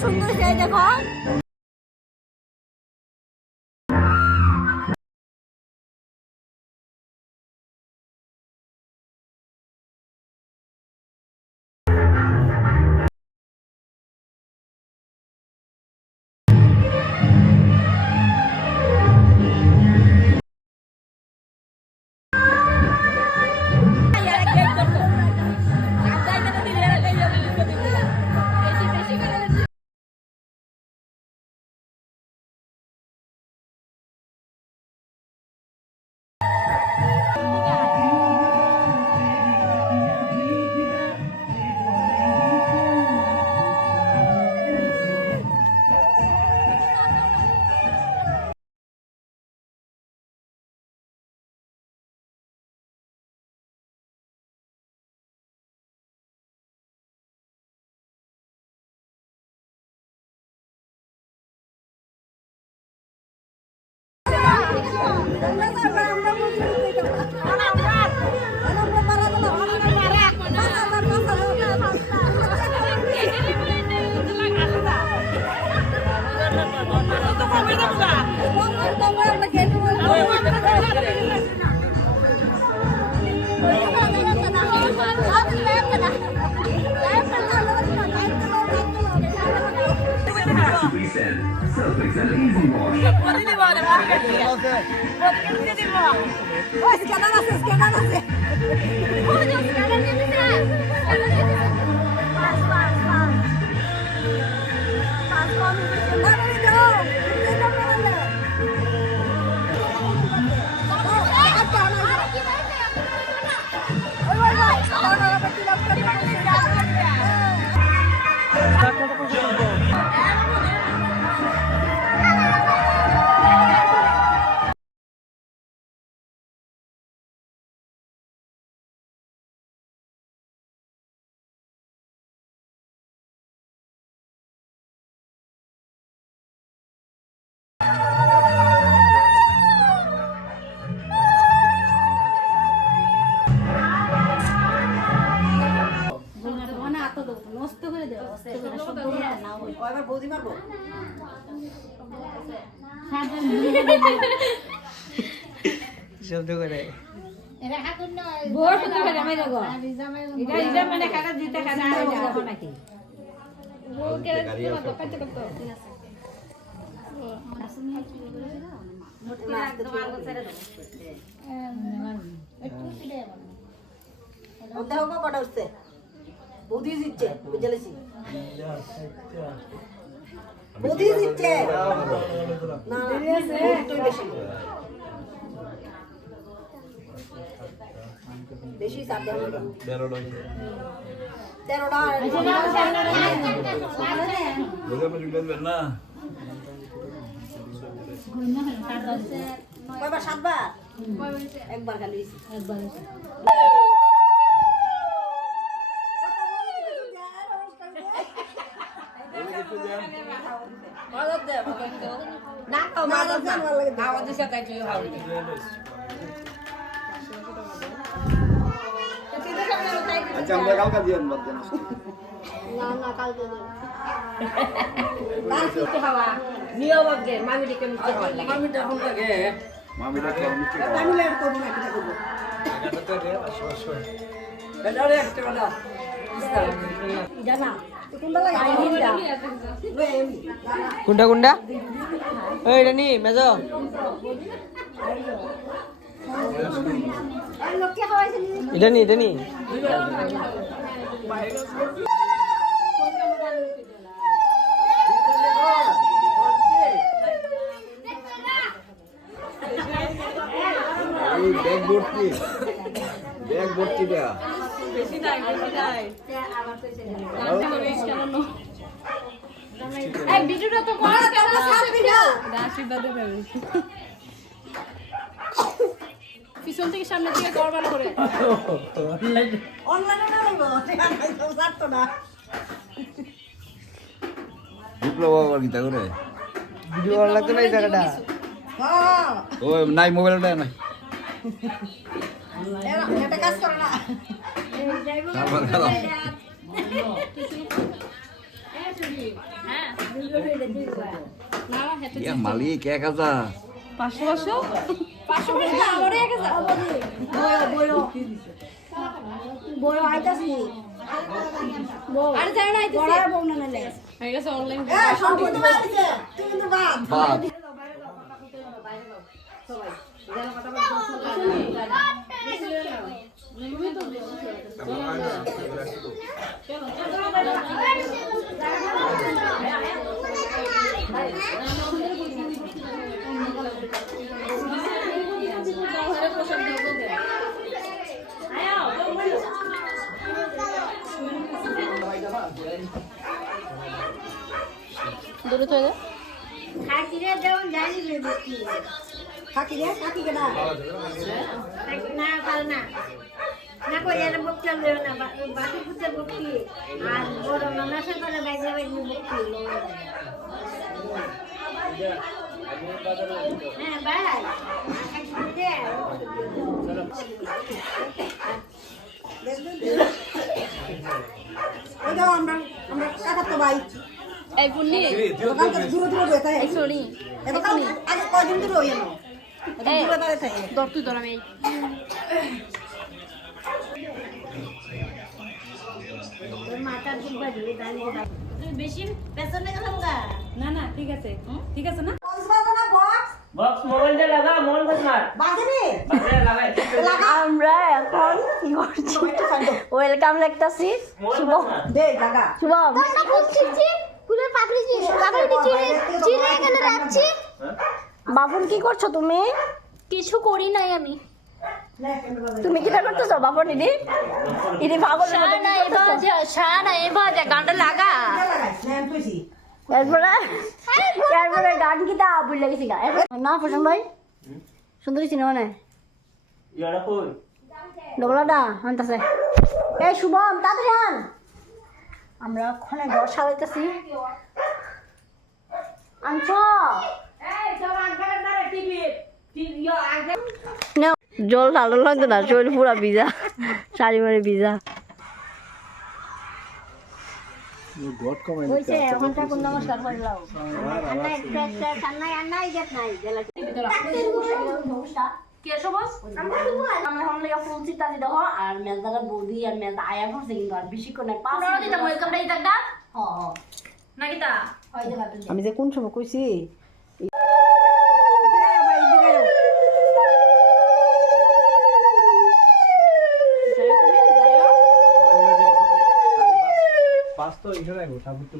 সুন্দর সেই দেখো। শব্দ করে কটা উঠছে বৌদি দিচ্ছে বুঝলেছি বৌদি দিচ্ছে না বেশি বেশি চাপ দেওয়া 13টা না কয়বার 7বার একবার খালি একবার না তো মাদক জান লাগে আমাদের সাথে কি হবে আচ্ছা আমরা কালকে দিয়েন বাদ দেন না না কালকে দেব মিষ্টি খাওয়া নিয়ম আছে মামিটাকে মিষ্টি খাওয়া লাগে মামিটা এখন লাগে মামিটা খাওয়া মিষ্টি খাওয়া আমি লেট করব না এটা করব এটা রে একটা কথা জানা কোনটা লাগে হিন্দা কোনটা কোনটা ওই এটা নি মেজো আর লোকে খাওয়াইছে এটা নি এই ব্যাগ ভর্তি দেয়া বেশি নাই আবার কইছে এই ভিডিওটা তো কর কেন সাথে না আশীর্বাদ দেবে পিছন থেকে সামনে দিকে করবার করে অনলাইনে না লইব ঠিক আছে সাথে না বিপ্লব আবার কি তা করে ভিডিও ভালো লাগতো না এই জায়গাটা হ্যাঁ ওই নাই মোবাইলটা নাই এটা কাজ করে না আমার খারাপ হ্যাঁ না হেতে ইয়া মালিক 1000 500 500 আমারে 1000 বড় আইতাছি আরে জানা নাই বড় বউ না নেলে হয়ে গেছে অনলাইন সম্পূর্ণ বাড়িছে তুই কিন্তু বাদ বাদ দূরে তো যা খাকিরে দেউন জানি রে দেখি খাকিরে খাকি কেডা না পাল না না কই এর বকতে দেও না বাকি পুতে বকতি আর বড় নানাসা করে বাইরে বাইরে বকতি হ্যাঁ ভাই একদিকে ওটা আমরা কাকা তো ভাই এই পুন্নি দোকান তো দূরে দূরে যেতে এই সরি এ দোকান আগে কয়দিন দূরে হইল এই দূরে দাঁড়িয়ে থাকে দর তুই দর আমি তোর মাথার দিক বাজে দাঁড়িয়ে তুই বেশি পেছনে গেলাম গা না না ঠিক আছে না বক্স বাজে না বক্স বক্স মোবাইল দিয়ে লাগা মন বসমার বাজে রে বাজে লাগাই আমরা এখন কি করছি ওয়েলকাম লিখতাছি শুভম দে জায়গা শুভম বাবুন কি করছো তুমি কিছু করি নাই আমি তুমি কি করতেছো বাবুন ইদি ইদি পাগল শানা এবার গানটা লাগা লাগাই স্ল্যাম কইছি এরপরে গান কিতা বুঝলে গেছি গা না প্রশান্ত ভাই সুন্দর সিনেমা নাই ইয়ারা কই ডবলাটা আনতেছে এই শুভম তাড়াতাড়ি আন আমরা ওখানে ঘর সাজাইতেছি আনছো জল ঢালো লাগতো না শরীর পুরা ভিজা শাড়ি মারি ভিজা হইছে ওখানটা কোন নমস্কার করলাও আন্নাই একটা আন্নাই আন্নাই গেট নাই গেলা কে সবস আমরা হন লাগা ফুল চিতা দি দেখো আর মেলদারা বৌদি আর মেলদা আয়া করছে কিন্তু আর বেশি করে 5 মিনিট দিতে ওয়েলকামটা ইতা দা নাকি তা আমি যে কোন সময় কইছি পাঁচ তো এখানে ঠাকুর তো